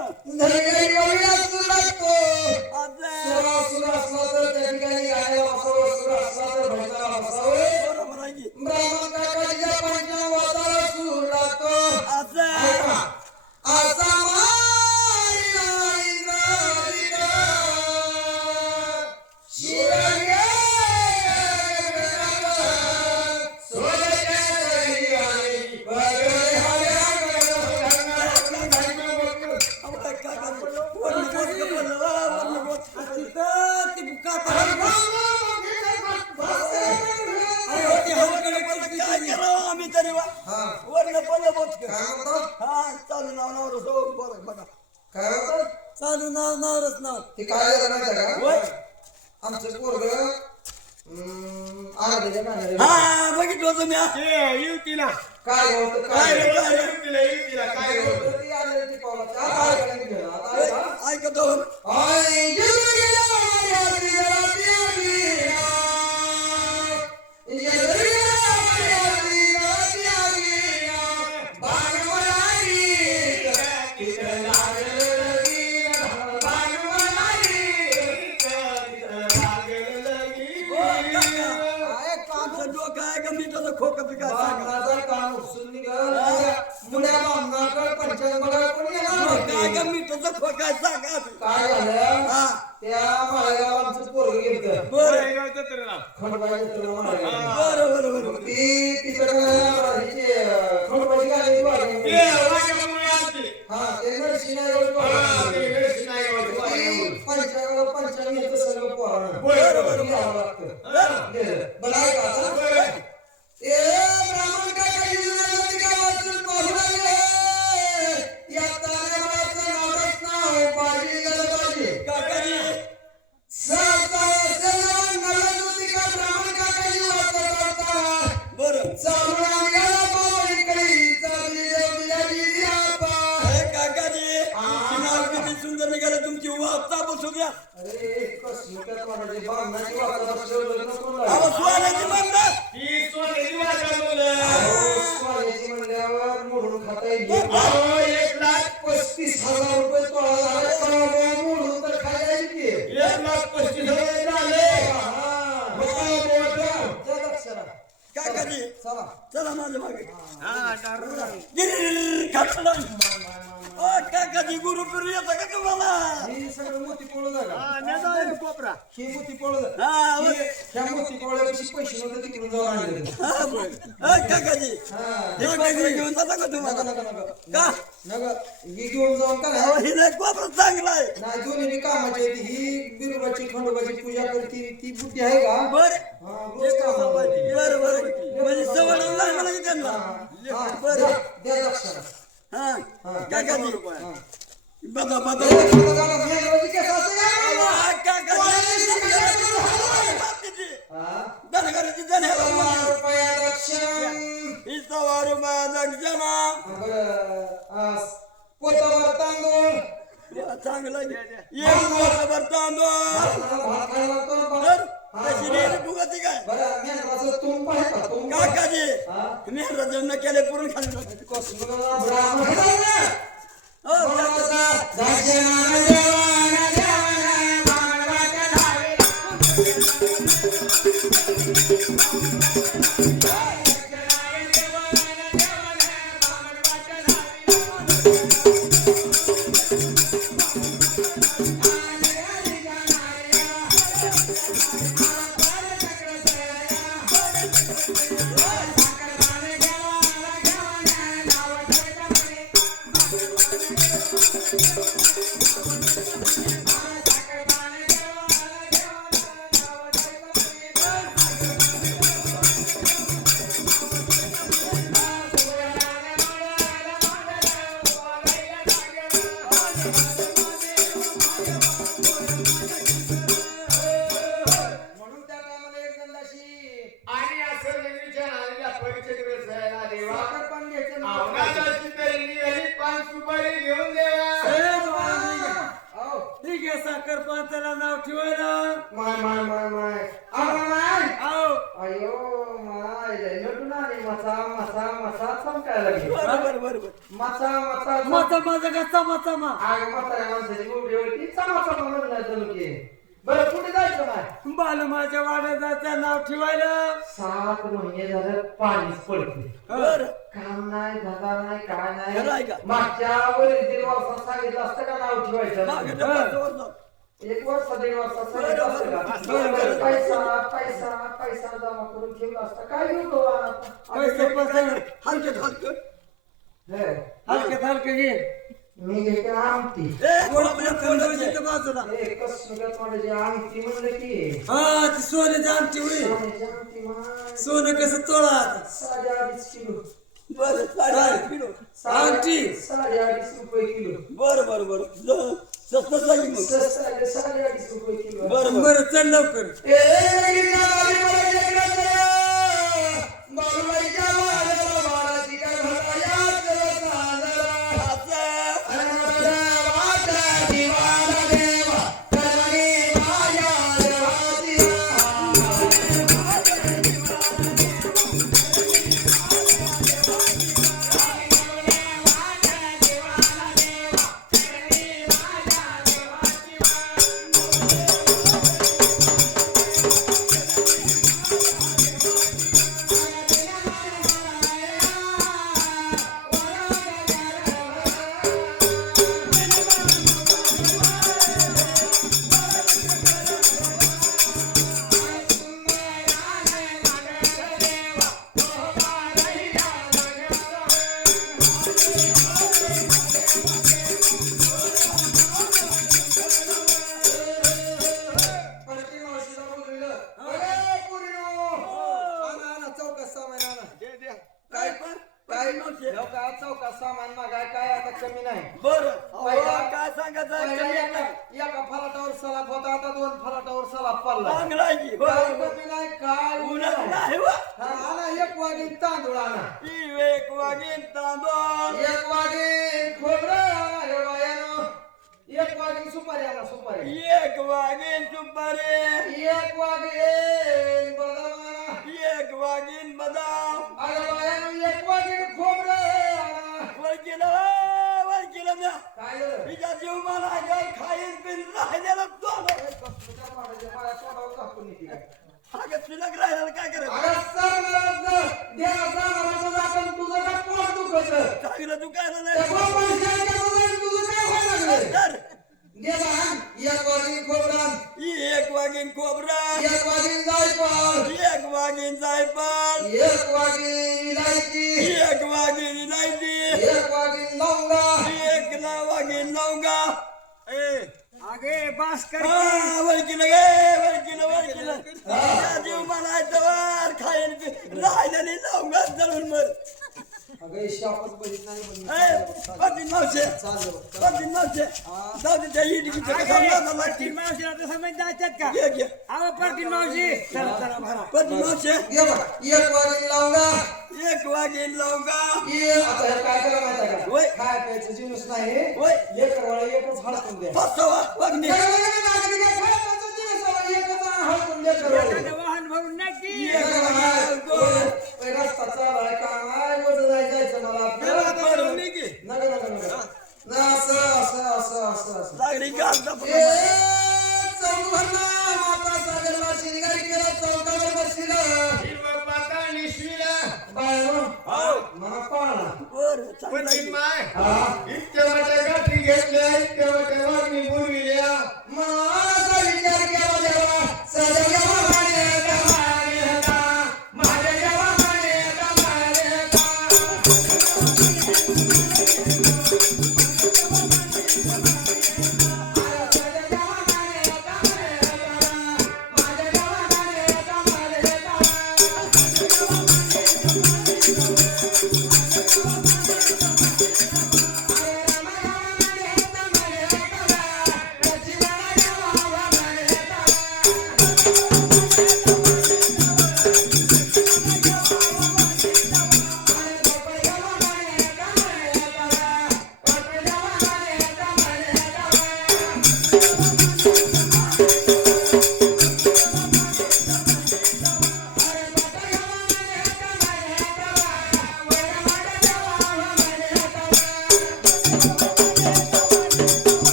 धनगरी कवी असू लागतो सुरा सुरा असला तर त्या ठिकाणी गाण्याला बसावं सुरा असला तर भजनाला बसावं बरोबर आहे की ब्राह्मण काकाजीच्या पंचांगाला सूर लागतो असं असा मारिला इंद्रादिका शिवगे आम्ही तरी वर्ण पडलं बोत काय म्हणतो हा चालू नाव नावरच हो बरं बघा काय म्हणतो चालू नाव नावरच नाव ते काय झालं माहिती आहे होय का आमचं पोरग आरडीच्या गाण्याला हा बघितलं तुम्ही युवतीला काय होतं काय रे, काय रे? युवतीला काय होतं ती आलेली ती पावला त्या गाण्याला गेला आता ऐका. ऐकतो आय जिंदगीला यादी यादी डोकं आहे का मी त्याचं खोकं पिका कान उपसून निघाल मुल्या बामणाकडे पंचांगाला कोणी येणार काय का मी त्याचं खोकं आहे सांगा काय झालं हा त्या माळेगाव आमचं पोरग गेलं बरं खंडबाई माळेगाव बरं बरं बरं ती तिकडे खंडबाई गाडी वाजवली. हा ते नरसिंहनाथ पंचांग येतं सगळं पोरांना घ्यावं लागतं बरं आहे का आता? ए ब्राह्मण काका युनानी गावातून पाहून आले या तारेवाचं नावच नाव पाहिजे गेलं पाहिजे काकाजी साता सेना नवजुती का ब्राह्मण काका युवाचा बरं चालून गेला बाबाईकडे चालली देवली आपा अरे काकाजी तुमची नाव किती सुंदर निघालं तुमची वाचा बसू द्या अरे कसलं काय कोणाची बामणाची वाचा बसवलं नको ना. अहो स्वाऱ्याची म्हणतात सोन्याची म्हणल्यावर मोडून खाता येईल 1,35,000 रुपये तोळा झाला तर मोडून तर खायला येईल की जा दक्षरा. काकाजी चला चला माझ्या मागे खाचडं. ओ काकाजी गुरु फिरू येतं का तुम्हाला ही सगळं मोती पोळं झालं कोपरा ही मोती पोळं झालं हा व- ह्या मोती पोळ्यापाशी पैसे नव्हते तिकडून जाऊन आणले हा, बरं. काकाजी हे पैसे घेऊन जाता का तुम्हाला का नका ही घेऊन जाऊन काय अहो, हिला एक वापर चांगला आहे नाही दोन्ही बी कामाची आहे ती. ही बिरोबाची खंडोबाची पूजा करते ती बुद्धी आहे का बर हा, रोज कामाला पाहिजे. बर बर म्हणजे सवय लागली ना की त्यांना हा, बर द्या दक्षिणा. हा काकाजी हा. बघा बघा ए, खंडोबाला मेघराजी केस असते का? अहो, काकाजी हा? धनगराची धन रुपया दक्षिणा. ही सवा रुपया दक्षिणा बरं, पोतावर तांदूळ चांगलं एक वर्षभर तांदूळ भात खायला लागतो ना, तर भात. तशी नेहमी फुगती काय बरं, मेंढराचं तूप आहे का? तूप? काकाजी हा? मी रजन केले पूर्ण खाल्लं कसलं ब्राह्मण आहे ना? हो काकाजी दक्षिणा देवाना देवाना मानवाच्या नावे. साखर पांचाला नाव ठेवायला माय माय आओ अयो माय लय नटून आली मसा चमकायला लागली बरोबर मसा माझा माझा कसा माझा मा आग म्हाताऱ्या माणसाची गोबडी होती चमा म्हणला जणू की बरं कुठे जायचं नाही बाल माझ्या वाड्याचं नाव ठेवायला 7 महिने झालं पाणीच पडते बर काम नाही धंदा नाही काय खरं आहे नाही का? मागच्या वरील 1.5 वर्षात सांगितलं असतं का नाव ठेवायचं मागे डबा 1 वर्ष 1.5 वर्षात सांगितलं असतं का बरं. पैसा जमा करून ठेवला असता काय घेऊ तो आता? पैसे पैसे हलके हे, हलके घे मी घेते आमटी बाजूला कसं थोड्याची आमटी म्हणलं की हा ती सोन्याची आमची होईल सोन्याची आमटी माय सोनं कसं तोळा 2.5 किलो बर 8.5 किलो आमटी 2.5 रुपये किलो बर स्वस्त झाली मग 2.5 रुपये किलो बरं बरं चल लवकर चौकात सामान मागाय काय आता कमी नाही बरं पहिला- काय सांगायचं एका फलाटावर सलाप होता आता 2 फलाटावर सलाप पडला चांगला आहे की काय बरं कमी नाही काय उन्हात नाही. नाही वा आणा 1 वाटी तांदूळ आणा एक वागीन तांदूळ 1 वाटी खोबरं आणा हे बायानो 1 वाटी सुपारी आणा सुपारी एक वागीन सुपारी 1 वाटी बदाम आणा एक वागीन बदाम अरे बायानो 1 वाटी खोबरं आणा वळकीला म्या काय झालं? तिच्या जीव मला काय खाईन पिन राहिलेला तो तुझ्या माझ्या तोंडावर कापून येते काय? अगं शिल्लक राहिलेला काय करायचं अरे सर मला देवाचा नावाचं जातं तुझं काय पोट दुखतं चांगलं दुकान त्या गोपाळशाहीच्या दुधाने तुझं काय व्हायला लागलं? तर दे बा, 1 वाटी खोबरं, एक वागीन खोबरा 1 वाटी जायफळ, एक वागीन जायफळ 1 वाटी इलायची, एक वागीन इलायची 1 वाटी लवंगा, एक वागीन लवंगा आगे बास कर वळकीला गे वळकीला तिच्या जीव मला वर खाईन पिन राहिलेली लवंगा जळून मर अगं शापच बरीच नाही पाटील मावशे पाटील मावशे जाऊ दे त्या इडकीचं कसं नादाला लागतील. मावशीला तर समज जायच्यात का घे घे आवा पाटील मावशी चला चला भरा पाटील मावशे घे बा, 1 वाटी लवंगा, एक वागीन लवंगा आता हे काय करा माहिती आहे होय. का? खाय प्यायचं जीवनच नाही होय. लेकरवाळा एकच हळकून द्या फसवा वागणी वाहन भरून नाही की रस्ता चालाय काय वजन नाही जायचं मला असं लागली गालता माता सागरवाची निघाली केला चौकावर बसली मला पाळणा बर चांगला हा इतक्या मोठ्या गाठी घेतल्या इतक्या मोठ्या वागणी बोलविल्या माझा विचार केला देवा सजग माने माझ्या देवा माने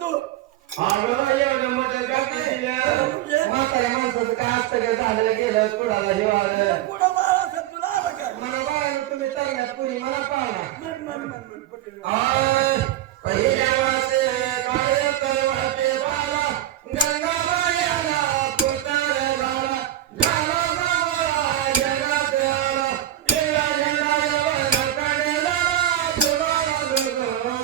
तू अगं एवढं मोठं गाठी दिलं. म्हाताऱ्या माणसाचं काय असतं का झालं गेलं कुणाला हिवाळलं पुढं मला असं तुला आलं का म्हणा बाळानं तुम्ही तरण्यात पुरी म्हणा पाहणार मन पटेल पहिल्या वासे काळे तरवाटे बाला गंगाबाई आला पुतर झाला झाला गावाला जगात आला गेला झेंडा जवळ काढला जुगाला जुगाला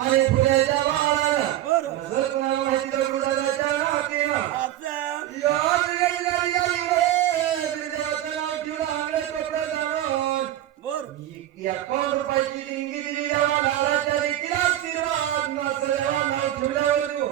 आणि फुल्याच्या बाळाला नजर कोणाला माहिती दगडूदादाच्या नातीला असं याद गेली गाडी रे देवाचं नाव ठेवलं आंगडे कपडे जाणून बर 1 रुपयाची डिंगी दिली देवा लालाच्या रीतीला आशीर्वाद नसं देवा नाव ठेवल्यावर तू